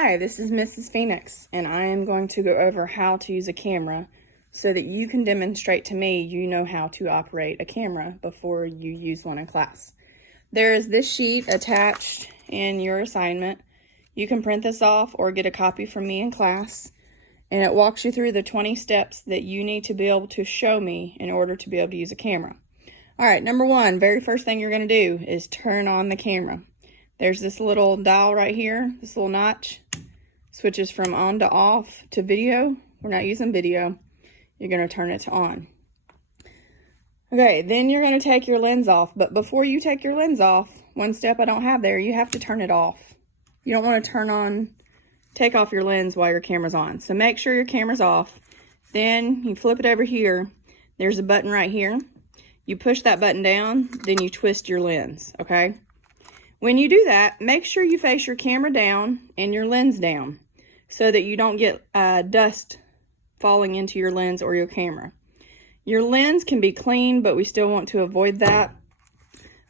Hi, this is Mrs. Phoenix, and I am going to go over how to use a camera so that you can demonstrate to me you know how to operate a camera before you use one in class. There is this sheet attached in your assignment. You can print this off or get a copy from me in class, and it walks you through the 20 steps that you need to be able to show me in order to be able to use a camera. All right, number one, very first thing you're going to do is turn on the camera. There's this little dial right here, this little notch. Switches from on to off to video. We're not using video. You're going to turn it to on. Okay, then you're going to take your lens off. But before you take your lens off, one step I don't have there, you have to turn it off. You don't want to take off your lens while your camera's on. So make sure your camera's off. Then you flip it over here. There's a button right here. You push that button down, then you twist your lens, okay? When you do that, make sure you face your camera down and your lens down so that you don't get dust falling into your lens or your camera. Your lens can be clean, but we still want to avoid that.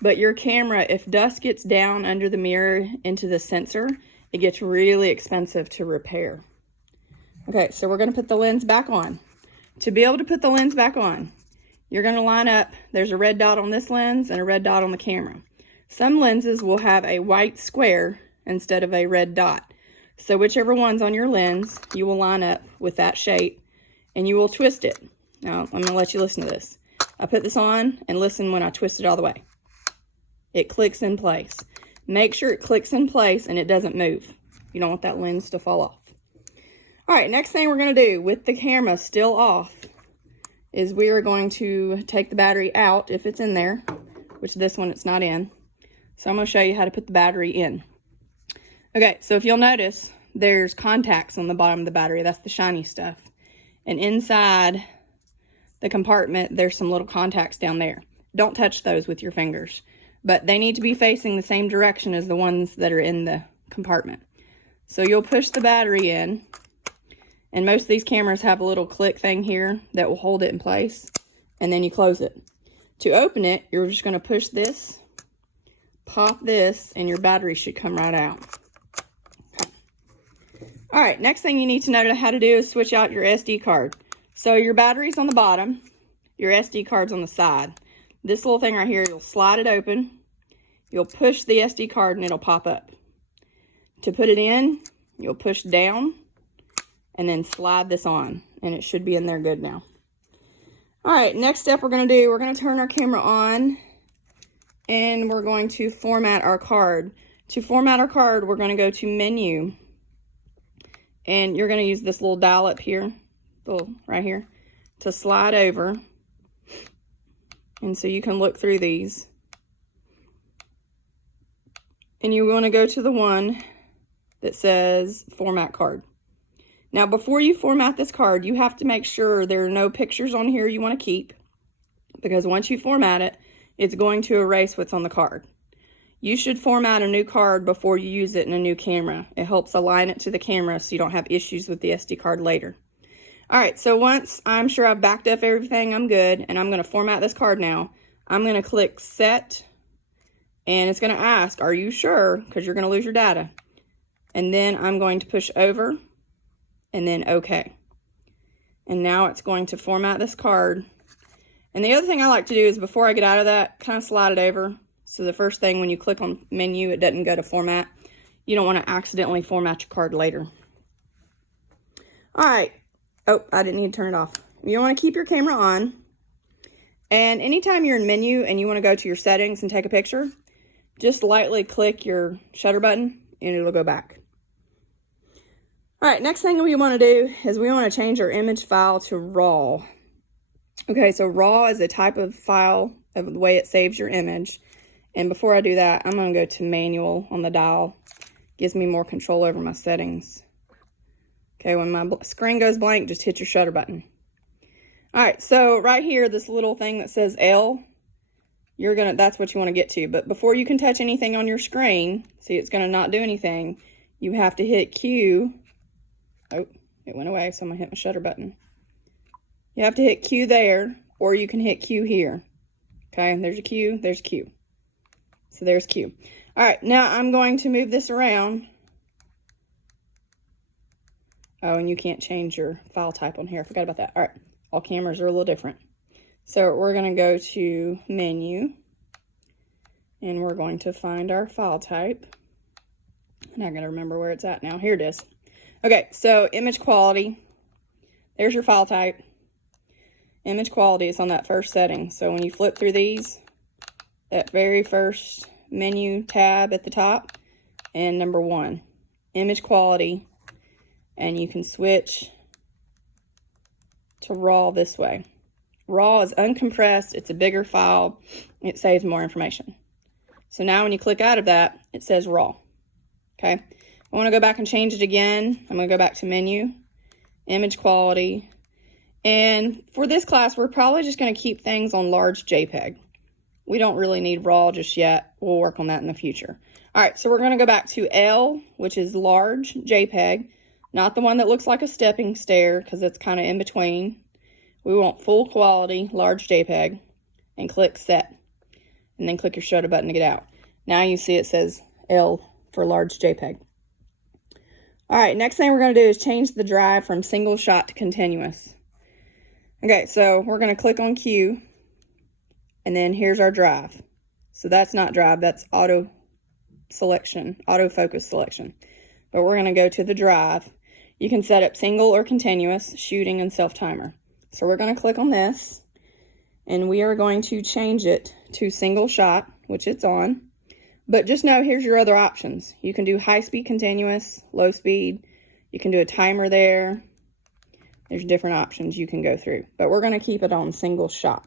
But your camera, if dust gets down under the mirror into the sensor, it gets really expensive to repair. Okay, so we're going to put the lens back on. To be able to put the lens back on, you're going to line up, there's a red dot on this lens and a red dot on the camera. Some lenses will have a white square instead of a red dot. So whichever one's on your lens, you will line up with that shape and you will twist it. Now, I'm going to let you listen to this. I put this on and listen when I twist it all the way. It clicks in place. Make sure it clicks in place and it doesn't move. You don't want that lens to fall off. All right, next thing we're going to do with the camera still off is we are going to take the battery out if it's in there, which this one it's not in. So I'm going to show you how to put the battery in. Okay, so if you'll notice, there's contacts on the bottom of the battery. That's the shiny stuff. And inside the compartment, there's some little contacts down there. Don't touch those with your fingers, but they need to be facing the same direction as the ones that are in the compartment. So you'll push the battery in, and most of these cameras have a little click thing here that will hold it in place, and then you close it. To open it, you're just going to push this, pop this, and your battery should come right out. Okay. All right, next thing you need to know how to do is switch out your SD card. So your battery's on the bottom, your SD card's on the side. This little thing right here, you'll slide it open, you'll push the SD card and it'll pop up. To put it in, you'll push down and then slide this on, and it should be in there good now. All right, next step we're going to do, we're going to turn our camera on and we're going to format our card. To format our card, we're going to go to menu, and you're going to use this little dial up here, right here, to slide over. And so you can look through these. And you want to go to the one that says format card. Now, before you format this card, you have to make sure there are no pictures on here you want to keep, because once you format it, it's going to erase what's on the card. You should format a new card before you use it in a new camera. It helps align it to the camera so you don't have issues with the SD card later. All right, so once I'm sure I've backed up everything, I'm good, and I'm going to format this card now. I'm going to click Set, and it's going to ask, are you sure? Because you're going to lose your data. And then I'm going to push over, and then OK. And now it's going to format this card. And the other thing I like to do is before I get out of that, kind of slide it over. So the first thing when you click on menu, it doesn't go to format. You don't want to accidentally format your card later. All right. Oh, I didn't need to turn it off. You want to keep your camera on. And anytime you're in menu and you want to go to your settings and take a picture, just lightly click your shutter button and it'll go back. All right, next thing we want to do is we want to change our image file to RAW. Okay, so RAW is a type of file of the way it saves your image. And before I do that, I'm going to go to manual on the dial. Gives me more control over my settings. Okay, when my screen goes blank, just hit your shutter button. All right, so right here, this little thing that says L, that's what you want to get to. But before you can touch anything on your screen, see, it's going to not do anything, you have to hit Q. Oh, it went away, so I'm going to hit my shutter button. You have to hit Q there, or you can hit Q here. Okay, there's a Q, there's a Q. So there's Q. All right, now I'm going to move this around Oh, and you can't change your file type on here. I forgot about that. All right, all cameras are a little different. So we're going to go to Menu, and we're going to find our file type. And I got to remember where it's at now. Here it is. Okay, so image quality. There's your file type. Image quality is on that first setting. So when you flip through these, that very first menu tab at the top, and number 1, image quality, and you can switch to RAW this way. RAW is uncompressed, it's a bigger file, it saves more information. So now when you click out of that, it says RAW. Okay, I want to go back and change it again. I'm going to go back to Menu, Image Quality, and for this class, we're probably just going to keep things on large JPEG. We don't really need RAW just yet. We'll work on that in the future. All right, so we're going to go back to L, which is large JPEG, not the one that looks like a stepping stair because it's kind of in between. We want full quality, large JPEG, and click Set. And then click your shutter button to get out. Now you see it says L for large JPEG. All right, next thing we're going to do is change the drive from single shot to continuous. Okay, so we're going to click on Q, and then here's our drive. So that's not drive, that's auto selection, autofocus selection. But we're going to go to the drive. You can set up single or continuous, shooting, and self-timer. So we're going to click on this, and we are going to change it to single shot, which it's on. But just know, here's your other options. You can do high-speed continuous, low speed. You can do a timer there. There's different options you can go through. But we're going to keep it on single shot.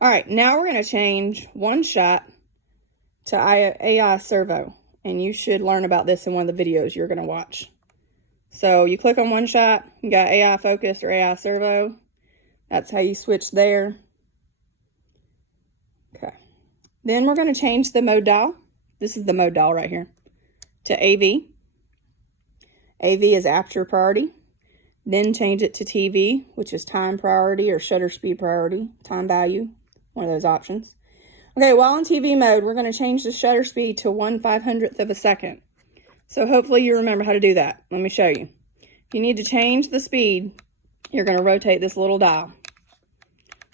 All right, now we're going to change one shot to AI servo. And you should learn about this in one of the videos you're going to watch. So you click on one shot, you got AI focus or AI servo. That's how you switch there. Okay. Then we're going to change the mode dial. This is the mode dial right here. To AV. AV is aperture priority. Then change it to TV, which is time priority or shutter speed priority, time value, one of those options. Okay, while in TV mode, we're going to change the shutter speed to 1/500th of a second. So hopefully you remember how to do that. Let me show you. If you need to change the speed, you're going to rotate this little dial.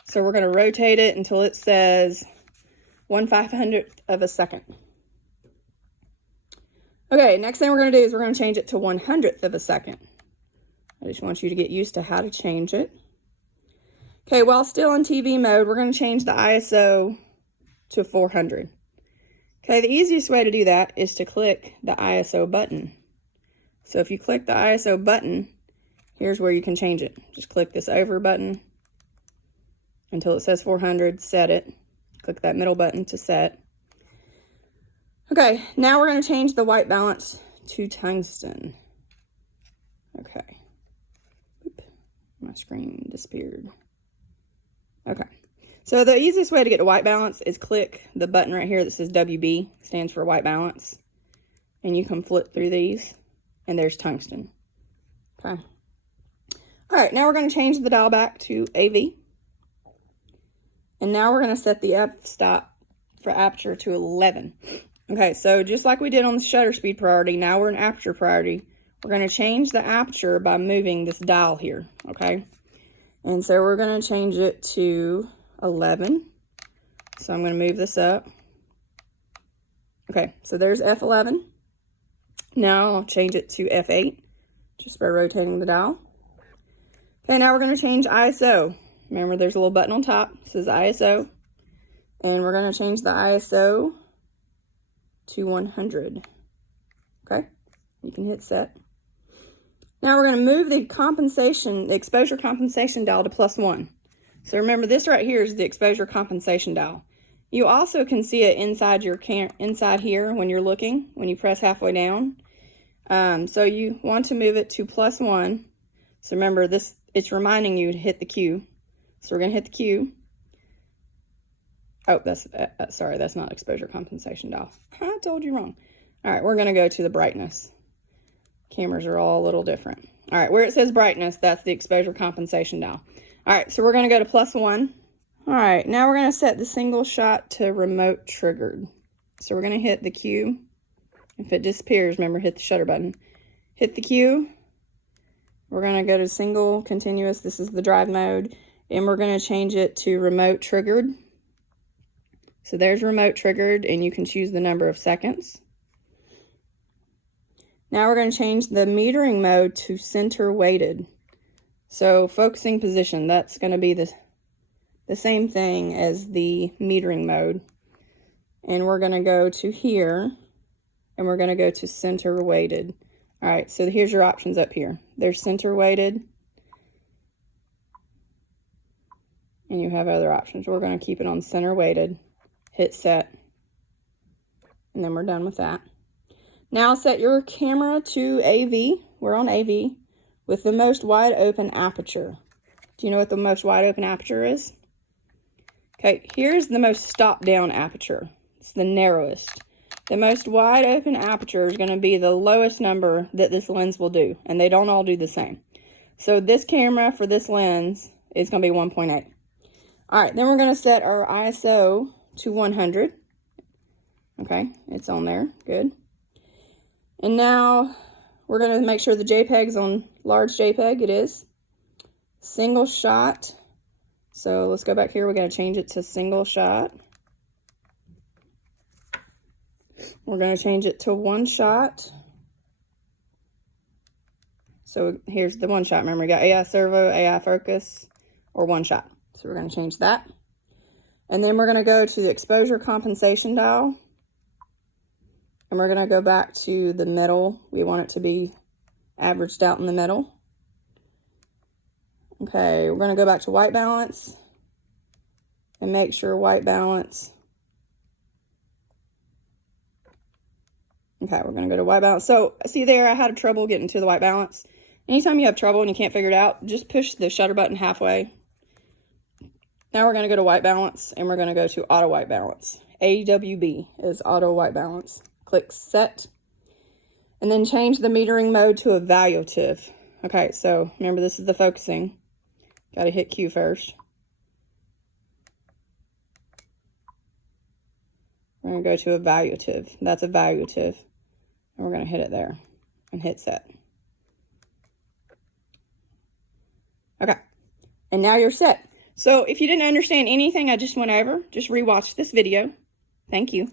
So we're going to rotate it until it says 1/500th of a second. Okay, next thing we're going to do is we're going to change it to 100th of a second. I just want you to get used to how to change it. Okay, while still in TV mode, we're going to change the ISO to 400. Okay, the easiest way to do that is to click the ISO button. So if you click the ISO button, here's where you can change it. Just click this over button until it says 400, set it. Click that middle button to set. Okay, now we're going to change the white balance to tungsten. Okay. Oop, my screen disappeared. Okay. So the easiest way to get to white balance is click the button right here that says WB, stands for white balance. And you can flip through these, and there's tungsten. Okay. All right, now we're going to change the dial back to AV. And now we're going to set the f-stop for aperture to 11. Okay, so just like we did on the shutter speed priority, now we're in aperture priority. We're going to change the aperture by moving this dial here, okay? And so we're going to change it to 11. So I'm going to move this up. Okay, so there's F11. Now I'll change it to F8 just by rotating the dial. Okay, now we're going to change ISO. Remember, there's a little button on top. It says ISO. And we're going to change the ISO to 100. Okay, you can hit set. Now we're going to move the exposure compensation dial to +1. So remember, this right here is the exposure compensation dial. You also can see it inside your inside here when you're looking, when you press halfway down. So you want to move it to +1. So remember, this, it's reminding you to hit the Q. So we're going to hit the Q. Oh, sorry, that's not exposure compensation dial. I told you wrong. All right, we're going to go to the brightness. Cameras are all a little different. All right, where it says brightness, that's the exposure compensation dial. All right, so we're going to go to +1. All right, now we're going to set the single shot to remote triggered. So we're going to hit the Q. If it disappears, remember, hit the shutter button. hit the Q. We're going to go to single continuous. This is the drive mode. And we're going to change it to remote triggered. So there's remote triggered, and you can choose the number of seconds. Now we're going to change the metering mode to center weighted. So focusing position, that's going to be the same thing as the metering mode. And we're going to go to here, and we're going to go to center weighted. All right, so here's your options up here. There's center weighted, and you have other options. We're going to keep it on center weighted, hit set, and then we're done with that. Now set your camera to AV. We're on AV with the most wide open aperture. Do you know what the most wide open aperture is? Okay, here's the most stop down aperture. It's the narrowest. The most wide open aperture is going to be the lowest number that this lens will do, and they don't all do the same. So this camera for this lens is going to be 1.8. All right, then we're going to set our ISO to 100. Okay, it's on there. Good. And now we're going to make sure the JPEG's on large JPEG. It is. Single shot. So let's go back here. We're going to change it to single shot. We're going to change it to one shot. So here's the one shot. Remember, we got AI servo, AI focus, or one shot. So we're going to change that. And then we're going to go to the exposure compensation dial. And we're going to go back to the middle. We want it to be averaged out in the middle. Okay, we're going to go back to white balance and make sure white balance. Okay, we're going to go to white balance. So, see there, I had trouble getting to the white balance. Anytime you have trouble and you can't figure it out, just push the shutter button halfway. Now we're going to go to white balance, and we're going to go to auto white balance. AWB is auto white balance. Click set, and then change the metering mode to evaluative. Okay, so remember, this is the focusing. Got to hit Q first. We're going to go to evaluative. That's evaluative. And we're going to hit it there and hit set. Okay, and now you're set. So if you didn't understand anything I just went over, just rewatch this video. Thank you.